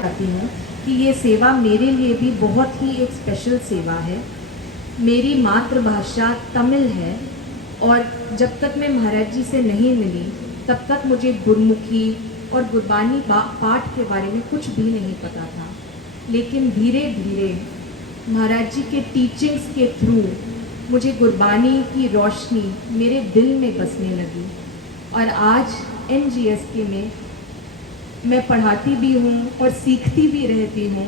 चाहती हूँ कि ये सेवा मेरे लिए भी बहुत ही एक स्पेशल सेवा है। मेरी मातृभाषा तमिल है और जब तक मैं महाराज जी से नहीं मिली तब तक मुझे गुरमुखी और गुरबानी पाठ के बारे में कुछ भी नहीं पता था। लेकिन धीरे धीरे महाराज जी के टीचिंग्स के थ्रू मुझे गुरबानी की रोशनी मेरे दिल में बसने लगी और आज NGSK में मैं पढ़ाती भी हूँ और सीखती भी रहती हूँ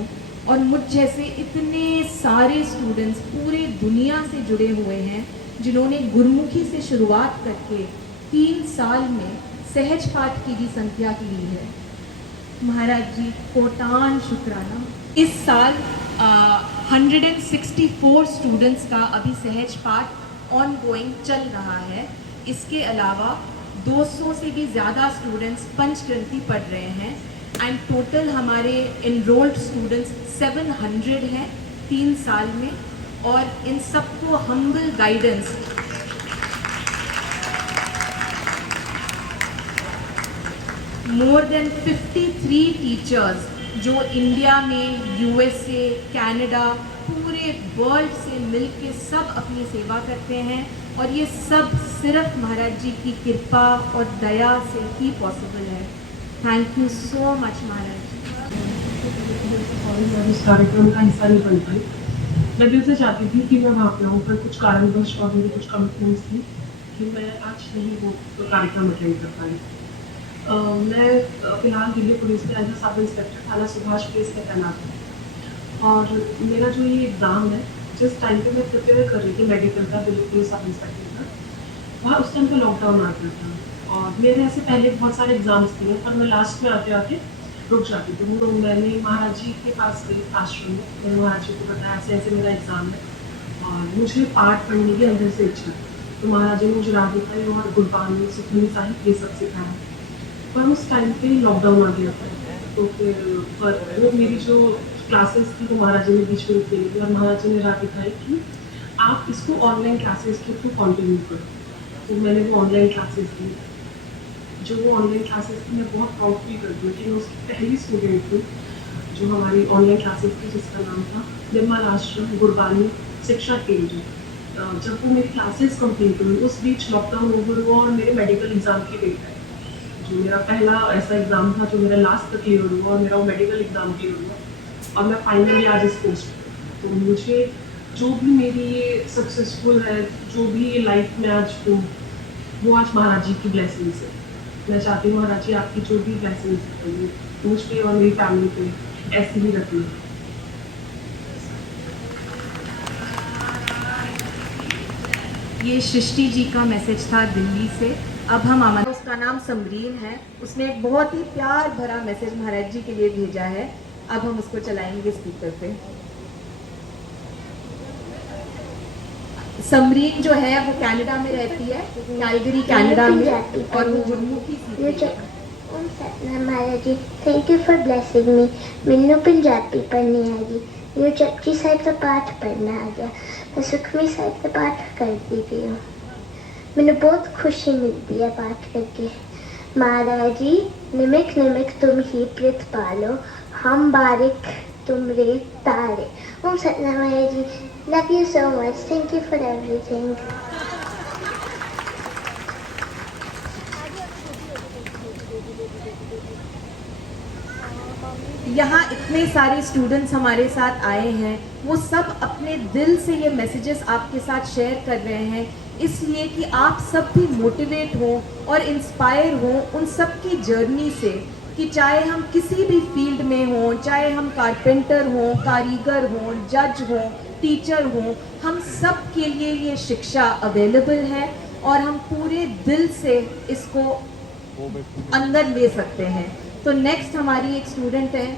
और मुझ जैसे इतने सारे स्टूडेंट्स पूरे दुनिया से जुड़े हुए हैं जिन्होंने गुरमुखी से शुरुआत करके 3 साल में सहज पाठ की भी संख्या ली है। महाराज जी कोटान शुक्राना। इस साल 164 स्टूडेंट्स का अभी सहज पाठ ऑन गोइंग चल रहा है। इसके अलावा 200 से भी ज़्यादा स्टूडेंट्स पंचग्रंथी पढ़ रहे हैं एंड टोटल हमारे इनरोल्ड स्टूडेंट्स 700 हैं 3 साल में। और इन सबको humble guidance more than 53 teachers जो इंडिया में, USA, कनाडा, पूरे वर्ल्ड से मिलके सब अपनी सेवा करते हैं और ये सब सिर्फ महाराज जी की कृपा और दया से ही पॉसिबल है। Thank you so much Maharaj जी। मैं इस कार्यक्रम का हिस्सा नहीं बन पाई। मैं दिल से चाहती थी कि मैं वहाँ पे आऊँ, पर कुछ कारणवश और मेरी कुछ कमिटमेंट्स थी कि मैं आज नहीं वो कार्यक्रम अटेंड कर पाई। मैं फ़िलहाल दिल्ली पुलिस में एज अ सब इंस्पेक्टर थाना सुभाष प्लेस में तैनात हूँ और मेरा जो ये एग्ज़ाम है, जिस टाइम पे मैं प्रिपेयर कर रही थी मेडिकल का, दिल्ली पुलिस सब इंस्पेक्टर का, वहाँ उस टाइम पे लॉकडाउन आ गया था और मेरे ऐसे पहले बहुत सारे एग्ज़ाम्स थे पर मैं लास्ट में आते आते रुक जाती थी। तो मैंने महाराज जी के पास गई आश्रम में, मैंने महाराज जी को बताया ऐसे ऐसे मेरा एग्ज़ाम है और मुझे पाठ पढ़ने की अंदर से इच्छा। तो महाराज जी ने मुझे राधिका और गुरबानी, सुखमनी साहिब ये सब सिखाया। पर उस टाइम पे लॉकडाउन आ गया था तो फिर वो मेरी जो क्लासेस थी वो महाराज जी ने बीच में रुक दी और महाराज जी ने राह दिखाई कि आप इसको ऑनलाइन क्लासेस के थ्रू कंटिन्यू करो। तो मैंने वो ऑनलाइन क्लासेस दी। जो वो ऑनलाइन क्लासेस थी मैं बहुत प्राउड फील करती हूँ कि मैं उसकी पहली स्टूडेंट थी जो हमारी ऑनलाइन क्लासेस थी, जिसका नाम था निर्मल आश्रम गुरबानी शिक्षा केंद्र। जब वो मेरी क्लासेस कंप्लीट हुई उस बीच लॉकडाउन ओवर हुआ और मेरे मेडिकल एग्ज़ाम की डेट आई। जो मेरा पहला ऐसा एग्ज़ाम था जो मेरा लास्ट तक क्लियर हुआ और मेरा वो मेडिकल एग्ज़ाम क्लियर हुआ और मैं फाइनली आज इस पोस्ट पर। तो मुझे जो भी मेरी ये सक्सेसफुल है, जो भी ये लाइफ में आज हूँ, वो आज महाराज जी की ब्लेसिंग्स है। मैं चाहती हूँ महाराज जी आपकी जो भी ब्लेसिंग्स है मुझ पर और मेरी फैमिली पे ऐसी ही रखनी। ये सृष्टि जी का मैसेज था दिल्ली से। अब हम उसका नाम समरीन है, उसने एक बहुत ही प्यार भरा मैसेज महाराज जी के लिए भेजा है। अब हम उसको चलाएंगे स्पीकर पे। समरीन जो है वो कनाडा में रहती है, कैलगरी कनाडा में, और वो गुरमुखी सीखती है। Maharaj ji thank you for blessing me. मैनू पंजाबी पढ़नी आ गई, मैं जपजी साहिब का पाठ पढ़ना आ गया, मैं सुखमनी साहिब का पाठ करती भी हूँ। मैंने बहुत खुशी मिलती है पाठ करके। महाराज जी निमिक निमिक तुम ही प्रित पालो, हम बारिक तुम रे तारे। ओम सतनाम। Maharaj ji love you so much, thank you for everything. यहाँ इतने सारे स्टूडेंट्स हमारे साथ आए हैं, वो सब अपने दिल से ये मैसेजेस आपके साथ शेयर कर रहे हैं इसलिए कि आप सब भी मोटिवेट हो और इंस्पायर हो उन सब की जर्नी से, कि चाहे हम किसी भी फील्ड में हों, चाहे हम कारपेंटर हों, कारीगर हों, जज हों, टीचर हों, हम सब के लिए ये शिक्षा अवेलेबल है और हम पूरे दिल से इसको अंदर ले सकते हैं। तो नेक्स्ट हमारी एक स्टूडेंट है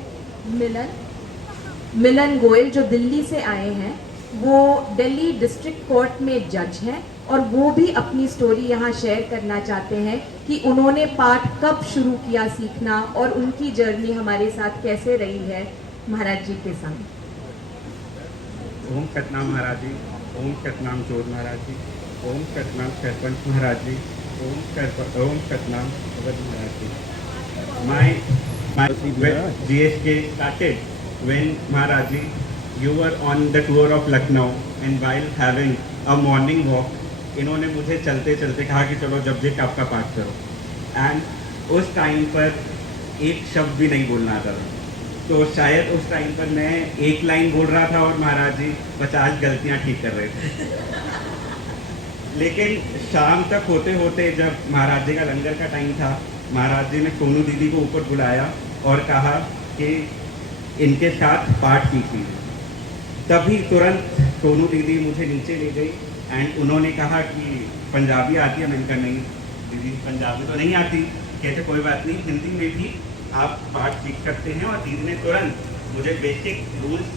मिलन गोयल, जो दिल्ली से आए हैं। वो दिल्ली डिस्ट्रिक्ट कोर्ट में जज हैं और वो भी अपनी स्टोरी यहाँ शेयर करना चाहते हैं कि उन्होंने पाठ कब शुरू किया सीखना और उनकी जर्नी हमारे साथ कैसे रही है महाराज जी के संग। ओम सतनाम महाराज जी, ओम सतनाम जोर महाराज जी, ओम सतनाम सरपंच महाराज जी, ओम सतनाम भगत महाराज जी। GSK started when Maharaji, you were on the tour of Lucknow and while having a morning walk, इन्होंने मुझे चलते चलते कहा कि चलो जपजी आपका पाठ करो, एंड उस टाइम पर एक शब्द भी नहीं बोलना आता था। तो शायद उस टाइम पर मैं एक लाइन बोल रहा था और महाराज जी 50 गलतियाँ ठीक कर रहे थे। लेकिन शाम तक होते होते जब महाराज जी का लंगर का टाइम था, महाराज जी ने सोनू दीदी को ऊपर बुलाया और कहा कि इनके साथ पाठ कीजिए। तभी तुरंत सोनू दीदी मुझे नीचे ले गई एंड उन्होंने कहा कि पंजाबी आती है? मैंने कहा नहीं दीदी पंजाबी तो नहीं आती। कहते कोई बात नहीं, हिंदी में भी आप पाठ सीख सकते हैं। और दीदी ने तुरंत मुझे बेसिक रूल्स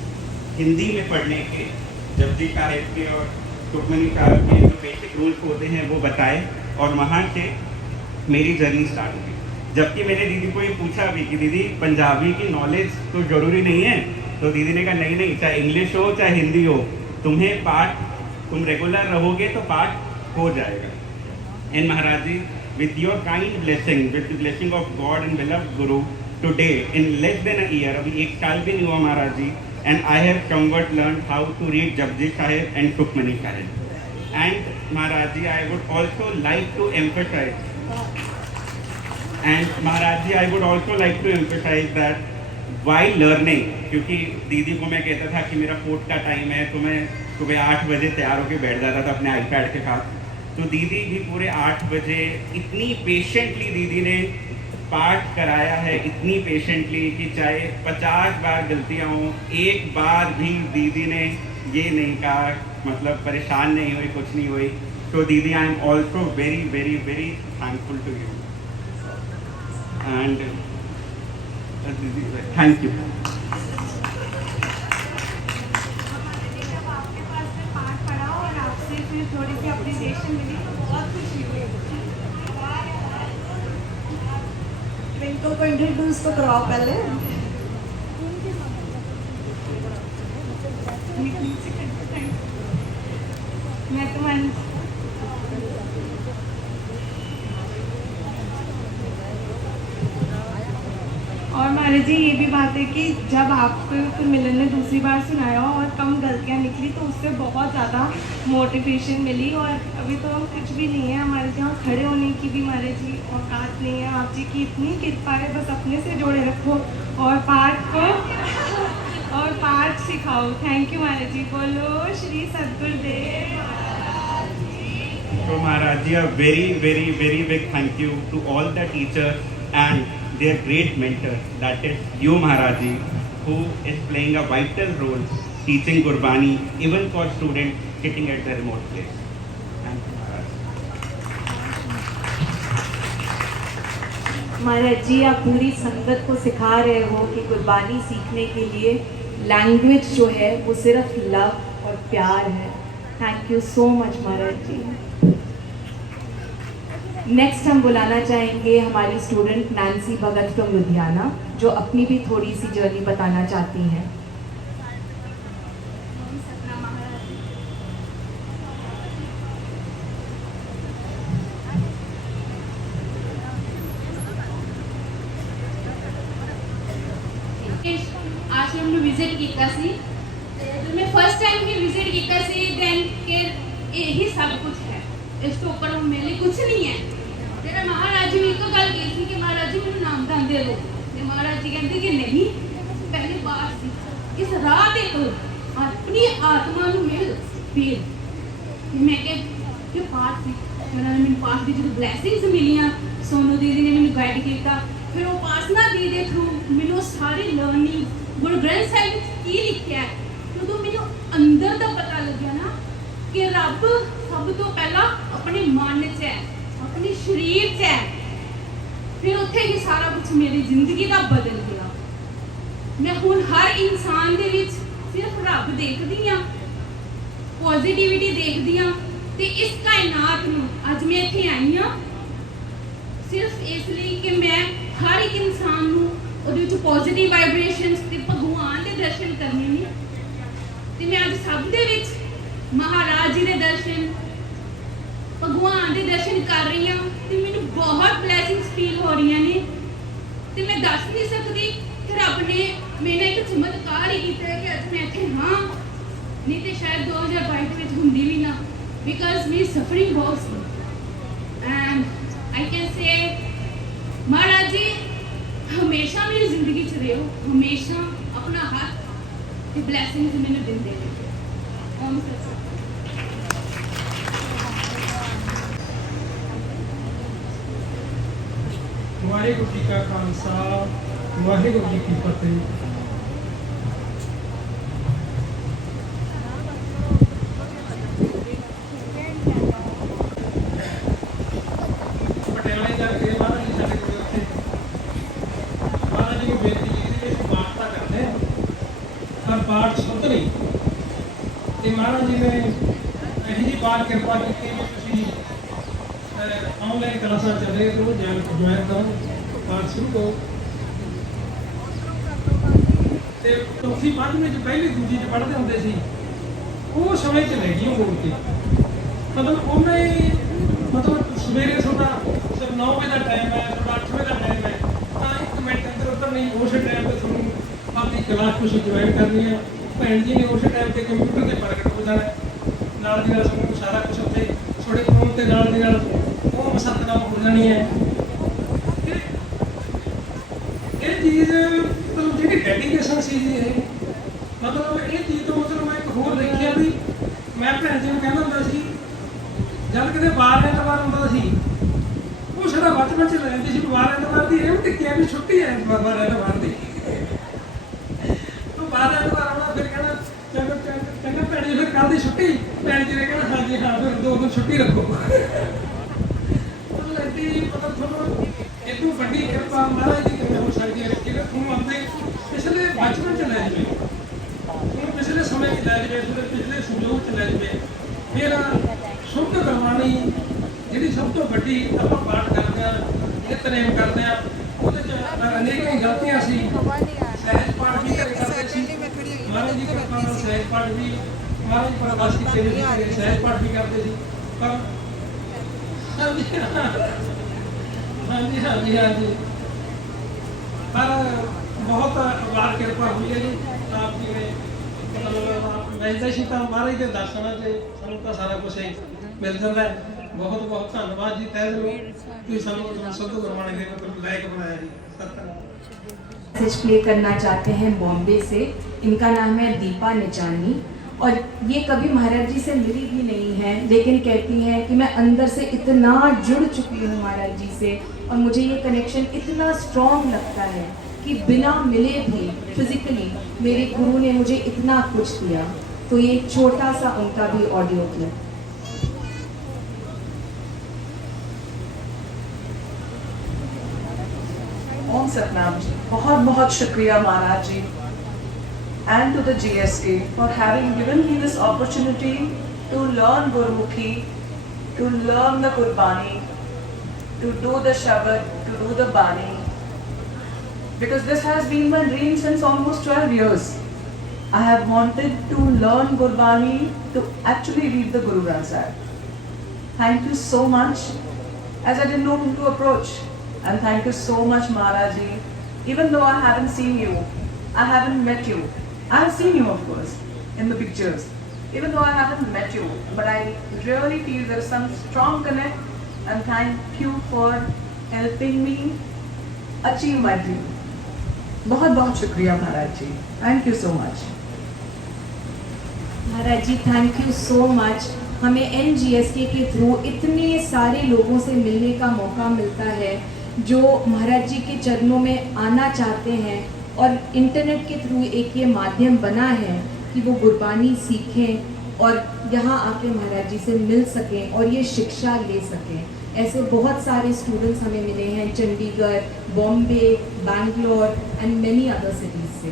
हिंदी में पढ़ने के, जपजी साहिब के और सुखमनी साहब के जो बेसिक रूल्स होते हैं वो बताए और वहाँ से मेरी जर्नी स्टार्ट हुई। जबकि मैंने दीदी को ये पूछा भी कि दीदी पंजाबी की नॉलेज तो ज़रूरी नहीं है, तो दीदी ने कहा नहीं नहीं, चाहे इंग्लिश हो चाहे हिंदी हो, तुम्हें पाठ, तुम रेगुलर रहोगे तो पाठ हो जाएगा। And Maharaj ji, with your kind blessing, with the blessing of God and beloved Guru, today in less than a year, अभी 1 साल भी नहीं हुआ महाराज जी, and I have somewhat learned how to read Japji Sahib and Sukhmani Sahib. And Maharaj ji, I would also like to emphasize, that while learning, क्योंकि दीदी को मैं कहता था कि मेरा कोर्ट का टाइम है, तो मैं सुबह 8 बजे तैयार होकर बैठ जाता था अपने आईपैड के साथ। तो दीदी भी पूरे 8 बजे इतनी पेशेंटली दीदी ने पाठ कराया है, इतनी पेशेंटली कि चाहे 50 बार गलतियाँ हों, एक बार भी दीदी ने ये नहीं कहा, मतलब परेशान नहीं हुई, कुछ नहीं हुई। तो दीदी, I am also very very very thankful to you and दीदी थैंक यू। थोड़ी सी अप्रिसिएशन मिली तो बहुत खुशी हुई। ट्विंकल को इंट्रोड्यूस तो कराओ पहले। मैं तुम्हारी और महाराज जी ये भी बात है कि जब आपको फिर मिलन ने दूसरी बार सुनाया और कम गलतियाँ निकली तो उससे बहुत ज़्यादा मोटिवेशन मिली। और अभी तो हम कुछ भी नहीं है, हमारे यहाँ खड़े होने की भी महाराज जी औकात नहीं है। आप जी की इतनी कृपा है, बस अपने से जोड़े रखो और पाठ सिखाओ। थैंक यू महाराज जी। बोलो श्री सद्गुरुदेव। So Maharaj ji, a very very very big thank you to all the teachers and their great mentor, that is you Maharaj ji, who is playing a vital role teaching Gurbani even for students sitting at the remote place. Thank you Maharaj. महाराज जी, आप पूरी संगत को सिखा रहे हो कि गुरबानी सीखने के लिए लैंग्वेज जो है वो सिर्फ लव और प्यार है। Thank you so much Maharaj ji. Next हम बुलाना चाहेंगे हमारी student Nancy Bhagat from Ludhiana, जो अपनी भी थोड़ी सी जर्नी बताना चाहती हैं। आज हमने विजिट किया सी, मैं फर्स्ट टाइम ही विजिट किया सी, देन के यही सब कुछ है, इस तो ऊपर मेरे कुछ नहीं है। तेरा महाराज जी ने तो गल की थी कि महाराज जी मेरे नाम दान दे दो, महाराज जी कहते कि नहीं, पहले बात सी इस राह दे तो अपनी आत्मा ਨੂੰ मिल फिर मैं के पाठ सी मैंने पाठ दी जो ब्लैसिंग्स मिलियां, सोनू दीदी ने मैंने गाइड किया, फिर उपासना दी दे थ्रू मैंने सारी लर्निंग गुरु ग्रंथ साहिब की लिखा है, तो मैंने अंदर का पता लग्या ना कि रब सब तो पहला अपने मन च है, अपने शरीर च है, फिर उत्थे ही सारा कुछ मेरी जिंदगी का बदल गया। मैं हुण हर इंसान दे विच सिर्फ रब देखदी हां, पॉजिटिविटी देखदी हां, ते इस कायनात नूं अज मैं इत्थे आई हां सिर्फ इसलिए कि मैं हर एक इंसान नूं ਉਹਦੇ ਵਿੱਚ ਪੋਜ਼ਿਟਿਵ ਵਾਈਬ੍ਰੇਸ਼ਨਸ ਤੇ ਭਗਵਾਨ ਦੇ ਦਰਸ਼ਨ ਕਰਨੇ ਨੇ, ਤੇ ਮੈਂ ਅੱਜ ਸਭ ਦੇ ਵਿੱਚ ਮਹਾਰਾਜ ਜੀ ਦੇ ਦਰਸ਼ਨ, ਭਗਵਾਨ ਦੇ ਦਰਸ਼ਨ ਕਰ ਰਹੀ ਹਾਂ, ਤੇ ਮੈਨੂੰ ਬਹੁਤ ਬਲੇਸਿੰਗਸ ਫੀਲ ਹੋ ਰਹੀਆਂ ਨੇ, ਤੇ ਮੈਂ ਦੱਸ ਨਹੀਂ ਸਕਦੀ चमत्कार ही किया है कि अज मैं इतने हाँ, नहीं तो शायद 2022 में होंगी भी ना, बिकॉज मेरी सफरिंग बहुत सी। एंड आई कैन से महाराज जी हमेशा मेरी जिंदगी च रहे हो, हमेशा अपना हाथ ब्लैसिंग मैंने देंदे रहे। ओम सत वाहिगुरू जी का खालसा वाहिगुरू जी की फतेह। पटियाले जाके महाराज जी साडे कोल उत्थे महाराज जी ਨੂੰ ਬੇਨਤੀ ਕੀਤੀ ਕਿ ਪਾਠ ਤਾਂ ਕਰਦੇ ਆ ਪਰ ਪਾਠ ਸ਼ੁੱਧ ਨਹੀਂ ਤੇ ਮਹਾਰਾਜ ਜੀ ਨੇ ਇਹੀ ਜੀ ਬਾਤ ਕਿਰਪਾ ਕੀਤੀ ਕਿ ਤੁਸੀਂ ऑनलाइन क्लासा चल रही तो ज्वाइन करो पाठ शुरू करो। तो चौथी पांचवीं च पहली दूजी च पढ़ते होंगे सी वो समय च रह गई बोल के मतलब उन्हें मतलब सवेरे थोड़ा सिर्फ 9 बजे का टाइम है थोड़ा 8 बजे का टाइम है तो 1 मिनट अंदर उधर नहीं उस टाइम पर थोड़ी आपकी क्लास कुछ ज्वाइन करनी है भैन जी ने उस टाइम पर कंप्यूटर से प्रगट हो जाना नाल दी नाल समूह सारा कुछ उत्थे थोड़े फोन से नाल दी नाल वो सतनाम हो जानी है। ये चीज़ मतलब जी डेडिकेशन सी जी है मतलब ये चीज़ तो मतलब मैं एक होर देखिया भी मैं भैन जी कहना होंदा सी जब किते बार एतवार होंदा सी वो सारा बचपन च लैंदी सी बार एतवार दी एवं टिक्किया भी छुट्टी है बार एतवार दी तो बार एतवार आना फिर कहना चंगा भैन जी फिर कल दी छुट्टी भैन जी ने कहना हाँ जी हाँ फिर 2 दिन छुट्टी रखो। मतलब थोड़ा इतनी बड़ी कृपा महाराज जी की हो सकती है कि तुम अपने पिछले बचपन च लै जाए तुम पिछले समय च लै जाए पिछले संयोग च लै जाए फिर शुद्ध गुरबाणी जी सब तो बड़ी आप पाठ करते हैं नितनेम करते हैं वो अनेक गलतियां सी सहज पाठ भी करते सी महाराज जी कृपा नाल सहज पाठ भी महाराज जी प्रवास की सहज पाठ भी करते सी पर हाँ जी हाँ जी हाँ जी पर बहुत बार कृपा हुई है जी आपकी ने मतलब वैसे ही तो महाराज के दर्शनों से सानू तो सारा कुछ मिल जाता है। बहुत बहुत धन्यवाद जी तहे दिलों कि सानू शुद्ध गुरबाणी दे लायक बनाया जी। सत्तर मैसेज प्ले करना चाहते हैं बॉम्बे से। इनका नाम है दीपा निचानी और ये कभी महाराज जी से मिली भी नहीं है लेकिन कहती हैं कि मैं अंदर से इतना जुड़ चुकी हूँ महाराज जी से और मुझे ये कनेक्शन इतना स्ट्रॉन्ग लगता है कि बिना मिले भी फिजिकली मेरे गुरु ने मुझे इतना कुछ दिया। तो ये छोटा सा उनका भी ऑडियो क्लिप। ओम सतनाम जी, बहुत बहुत शुक्रिया महाराज जी and to the GSK for having given me this opportunity to learn Gurmukhi, to learn the Gurbani, to do the Shabad, to do the Bani. Because this has been my dream since almost 12 years. I have wanted to learn Gurbani to actually read the Guru Granth Sahib. Thank you so much, as I didn't know whom to approach. And thank you so much Maharaj ji. Even though I haven't seen you, I haven't met you. I have seen you of course in the pictures, even though I haven't met you, but I really feel there is some strong connect and thank you for helping me achieve my dream. बहुत बहुत शुक्रिया Maharaj ji, thank you so much. Maharaj ji thank you so much. हमें NGSK के through इतने सारे लोगों से मिलने का मौका मिलता है जो महाराज जी के चरणों में आना चाहते हैं और इंटरनेट के थ्रू एक ये माध्यम बना है कि वो गुरबानी सीखें और यहाँ आके महाराज जी से मिल सकें और ये शिक्षा ले सकें। ऐसे बहुत सारे स्टूडेंट्स हमें मिले हैं Chandigarh, Bombay, Bangalore and many other cities से।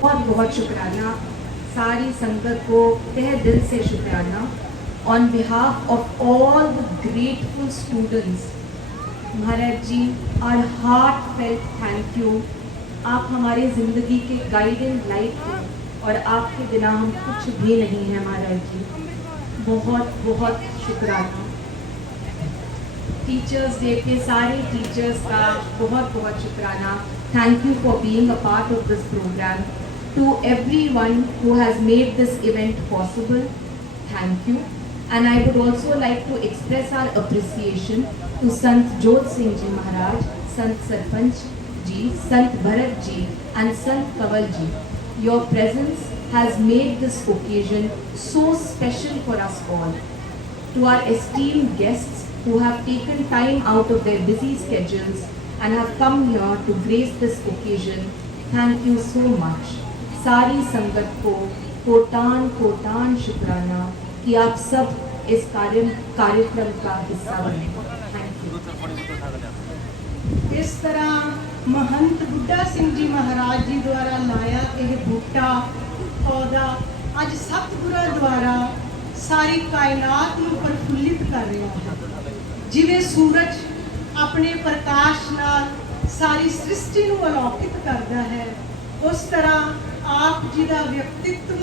बहुत बहुत शुक्राना सारी संगत को तहे दिल से शुक्राना। On behalf of all the grateful students, Maharaj ji, our heartfelt thank you। आप हमारे ज़िंदगी के गाइड एंड लाइट हैं और आपके बिना हम कुछ भी नहीं हैं महाराज जी। बहुत बहुत शुक्राना। टीचर्स डे के सारे टीचर्स का बहुत बहुत शुक्राना. Thank you for being a part of this program. To everyone who has made this event possible, thank you. And I would also like to express our appreciation to Sant Jot Singh Ji Maharaj, Sant Sarpanch Ji, Sant Bharat Ji and Sant Kaval Ji. Your presence has made this occasion so special for us all. To our esteemed guests who have taken time out of their busy schedules and have come here to grace this occasion, thank you so much. सारी संगत को कोटान कोटान शुक्राना कि आप सब इस कार्यक्रम का हिस्सा बने. Thank you. इस तरह महंत बुड्ढा सिंह जी महाराज जी द्वारा लाया यह बूटा पौधा अज सतगुਰਾਂ द्वारा सारी कायनात ਨੂੰ ਪ੍ਰਫੁੱਲਿਤ ਕਰ ਰਿਹਾ ਹੈ. ਜਿਵੇਂ ਸੂਰਜ ਆਪਣੇ ਪ੍ਰਕਾਸ਼ ਨਾਲ ਸਾਰੀ ਸ੍ਰਿਸ਼ਟੀ ਨੂੰ ਅਲੌਕਿਤ ਕਰਦਾ ਹੈ, ਉਸ ਤਰ੍ਹਾਂ ਆਪ ਜੀ ਦਾ ਵਿਅਕਤਿਤਵ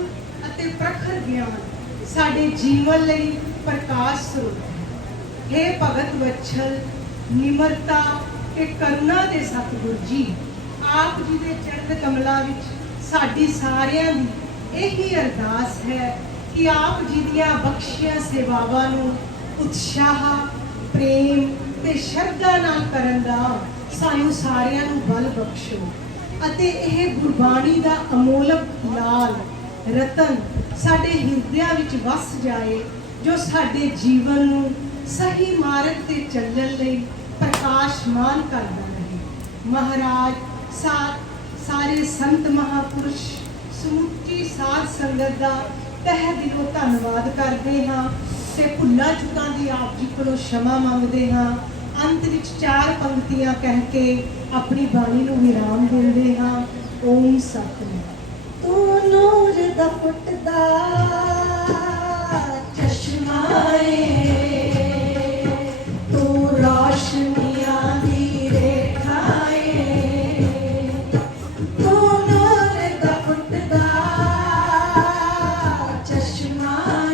ਅਤੇ ਪ੍ਰਖਰ ਗਿਆਨ ਸਾਡੇ ਜੀਵਨ ਲਈ ਪ੍ਰਕਾਸ਼ ਸਰੋਤ ਹੈ. हे ਭਗਤ ਵਛਲ, ਨਿਮਰਤਾ ਤੇ ਕਰੁਣਾ ਦੇ ਸਤਿਗੁਰ ਜੀ, ਆਪ ਜੀ ਦੇ ਚਰਨ ਕਮਲਾਂ ਵਿੱਚ ਸਾਡੀ ਸਾਰਿਆਂ ਦੀ ਇਹੀ ਅਰਦਾਸ ਹੈ ਕਿ ਆਪ ਜੀ ਦੀਆਂ ਬਖਸ਼ੀਆਂ ਸੇਵਾਵਾਂ ਨੂੰ ਉਤਸ਼ਾਹ, ਪ੍ਰੇਮ ਤੇ ਸ਼ਰਧਾ ਨਾਲ ਕਰਨ ਦਾ ਸਾਨੂੰ ਸਾਰਿਆਂ ਨੂੰ ਬਲ ਬਖਸ਼ੋ ਅਤੇ ਇਹ ਗੁਰਬਾਣੀ ਦਾ ਅਮੋਲਕ ਲਾਲ ਰਤਨ ਸਾਡੇ ਹਿਰਦਿਆਂ ਵਿੱਚ ਵਸ ਜਾਏ, ਜੋ ਸਾਡੇ ਜੀਵਨ ਨੂੰ ਸਹੀ ਮਾਰਗ ਤੇ ਚੱਲਣ ਲਈ ਪ੍ਰਕਾਸ਼ਮਾਨ ਕਰਦਾ ਰਹੇ. ਮਹਾਰਾਜ ਸਾਰੇ ਸੰਤ ਮਹਾਪੁਰਸ਼ ਸਮੁੱਚੀ ਸਾਧ ਸੰਗਤ ਦਾ ਤਹਿ ਦਿਲੋਂ ਧੰਨਵਾਦ ਕਰਦੇ ਹਾਂ ਤੇ ਭੁੱਲਾਂ ਚੁੱਕਾਂ ਦੀ ਆਪ ਜੀ ਕੋਲੋਂ क्षमा ਮੰਗਦੇ ਹਾਂ. ਅੰਤ ਵਿੱਚ 4 ਪੰਕਤੀਆਂ ਕਹਿ ਕੇ ਆਪਣੀ ਬਾਣੀ ਨੂੰ ਵਿਰਾਮ ਦਿੰਦੇ ਹਾਂ. ਓਮ ਸਤਿਨਾਮ. ਤੂੰ ਨੂਰ ਦਾ ਫੁੱਟਦਾ ਚਸ਼ਮਾ ਏ, ਤੂੰ ਰੋਸ਼ਨੀਆਂ ਦੀ ਰੇਖਾ ਏ, ਤੂੰ ਨੂਰ ਦਾ ਫੁੱਟਦਾ ਚਸ਼ਮਾ ਏ,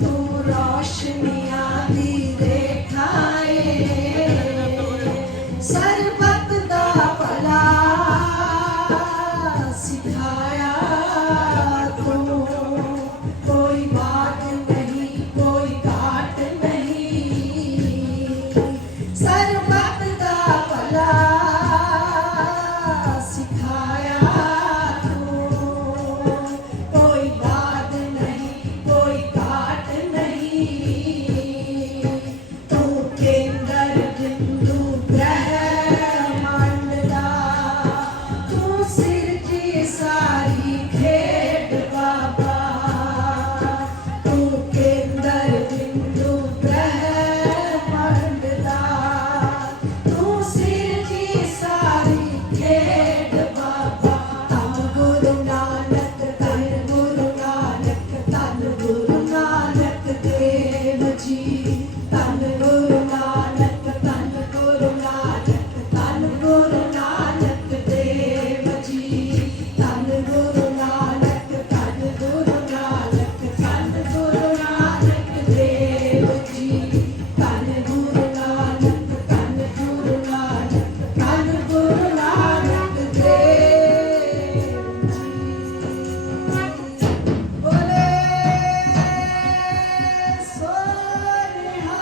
ਤੂੰ ਰੋਸ਼ਨੀਆਂ ਦੀ ਰੇਖਾ ਏ, ਸਰਬੱਤ ਦਾ ਭਲਾ सिखाया तू, कोई बात नहीं कोई घाट नहीं, सर्वत का भला सिखाया तू, कोई बात नहीं कोई घाट नहीं, तू केंद्र बिंदु ब्रह्मांड दा, तू सिरजी सारी खेड बाबा, तू केंद्र बिंदु ब्रह्मांड दा, तू सिरजी सारी खेड बाबा. धन गुरु नानक धन गुरु नानक धन गुरु नानक देव जी, धन गुरु नानक धन गुरु नानक धन गुरु नानक देव जी, धन गुरु नानक धन गुरु नानक धन गुरु नानक देव जी, धन गुरु नानक धन गुरु नानक धन गुरु नानक देव जी. बोले सोनिहार.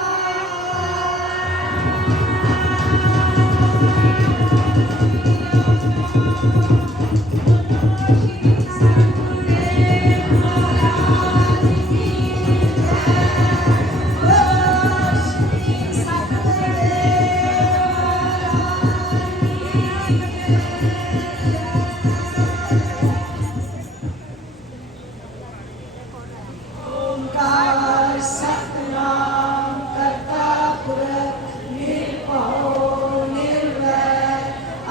ओंकार सतनाम करता पुरख निर्भयो निर्वैर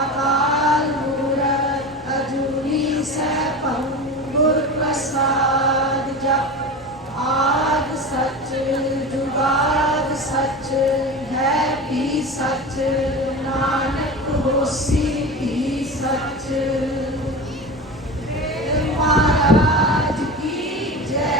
अकाल मूरत अजूनी सैभं गुर प्रसाद. जप आद सच जुगाद सच है भी सच, नानक होसी भी सच. महाराज की जय.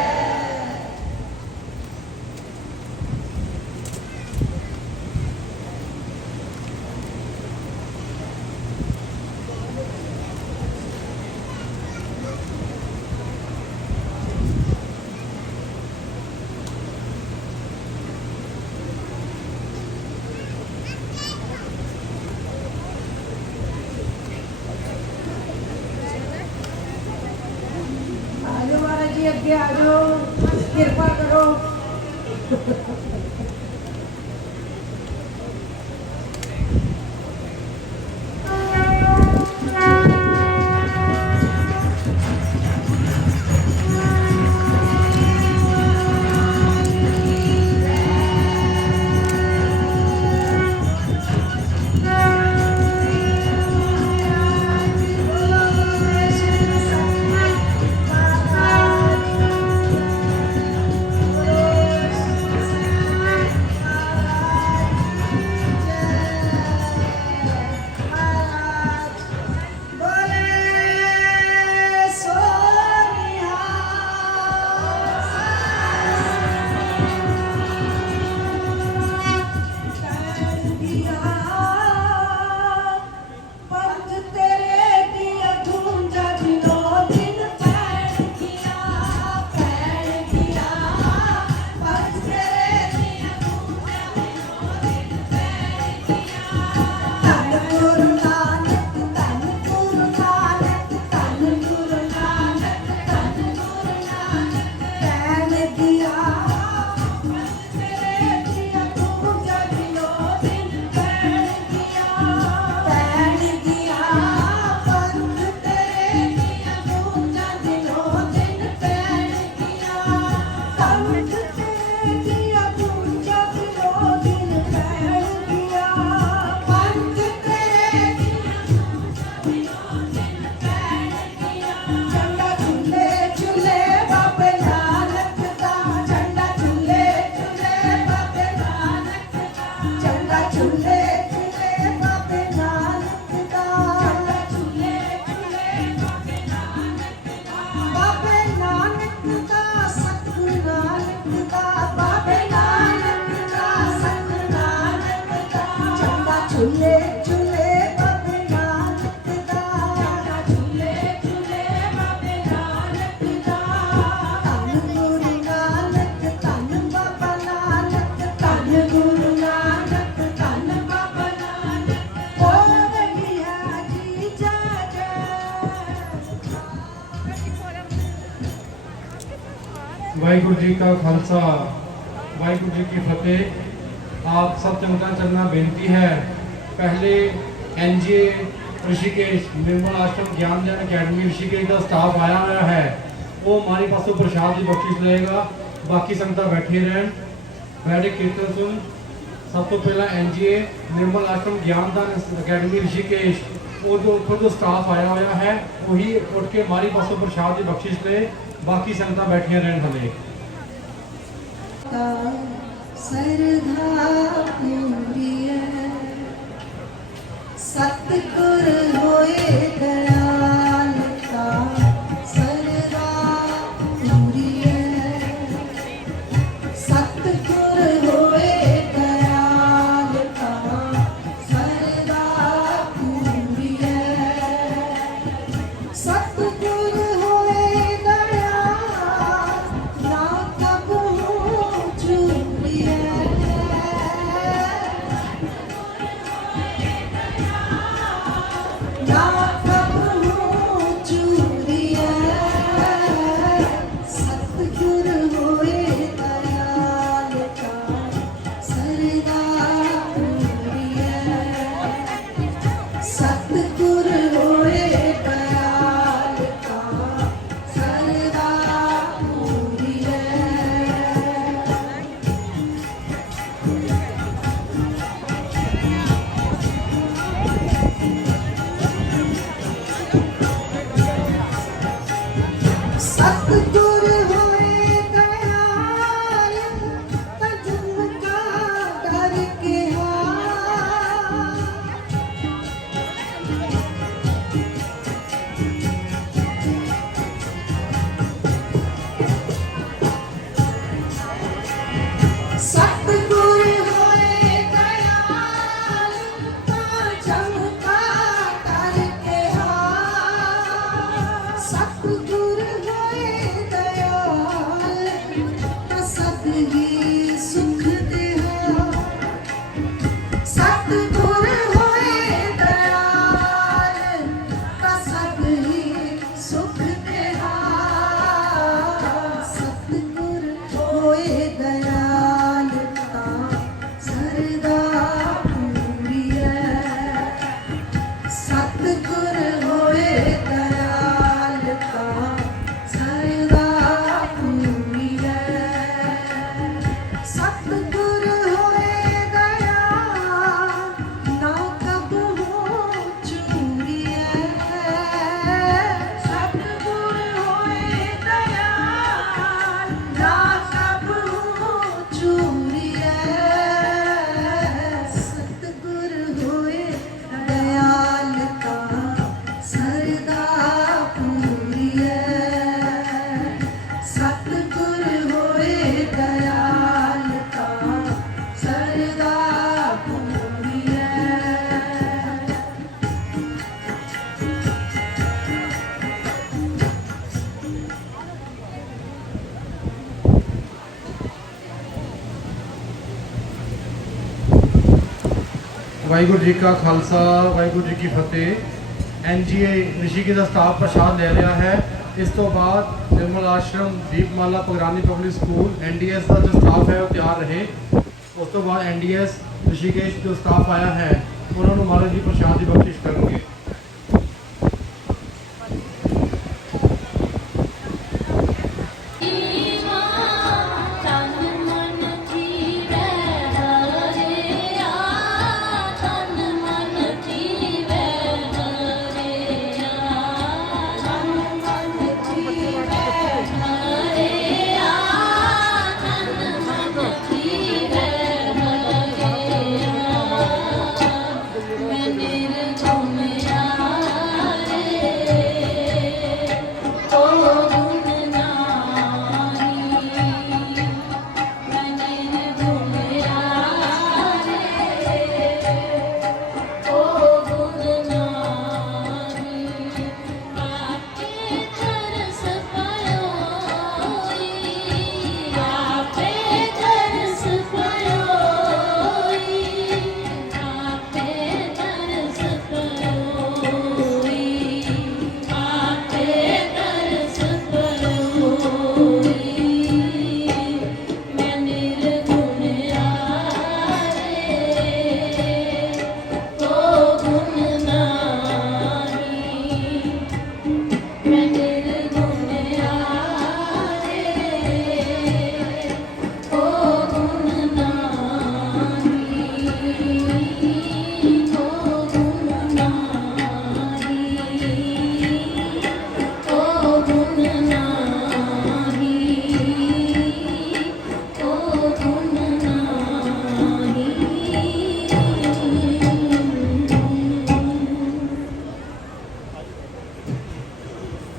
जी अगे आ जाओ, कृपा करो। वाहिगुरु जी का खालसा वाहिगुरु जी की फतेह। आप सब चंगा चलना बेनती है। पहले एनजीए ऋषिकेश निर्मल आश्रम ज्ञान ध्यान अकेडमी ऋषिकेश का स्टाफ आया हुआ है, वो हमारे पासों प्रसाद की बख्शिश लेगा। बाकी संगत बैठे रहन, बैठे कीर्तन सुन। सब तो पहला एनजीए निर्मल आश्रम ज्ञान ध्यान अकेडमी ऋषिकेश वो जो स्टाफ आया हुआ है वही उठ के हमारी पासों प्रसाद की बख्शिश ले। बाकी संगत बैठिया रहन हले। सरधा पूरी है, सतगुर होए दयाल का सरधा पूरी है, सतगुर होए दयाल का सरधा पूरी है, सतगुर होए दयाल ना कबू चूरी है। ਵਾਹਿਗੁਰੂ ਜੀ ਕਾ ਖਾਲਸਾ ਵਾਹਿਗੁਰੂ ਜੀ ਕੀ ਫਤਿਹ। ਐਨਜੀਏ ਰਿਸ਼ੀਕੇਸ਼ ਦਾ ਸਟਾਫ ਪ੍ਰਸ਼ਾਦ ਲੈ ਰਿਹਾ ਹੈ। ਇਸ ਤੋਂ ਬਾਅਦ ਨਿਰਮਲ ਆਸ਼ਰਮ ਦੀਪਮਾਲਾ ਪਗਰਾਨੀ ਪਬਲਿਕ ਸਕੂਲ ਐਨਡੀਐਸ ਦਾ ਜੋ ਸਟਾਫ ਹੈ ਉਹ ਤਿਆਰ ਰਹੇ। ਉਸ ਤੋਂ ਬਾਅਦ ਐਨਡੀਐਸ ਰਿਸ਼ੀਕੇਸ਼ ਜੋ ਸਟਾਫ ਆਇਆ ਹੈ ਉਹਨਾਂ ਨੂੰ ਮਹਾਰਾਜ ਜੀ ਪ੍ਰਸ਼ਾਦ ਦੀ ਬਖਸ਼ਿਸ਼ ਕਰਨਗੇ।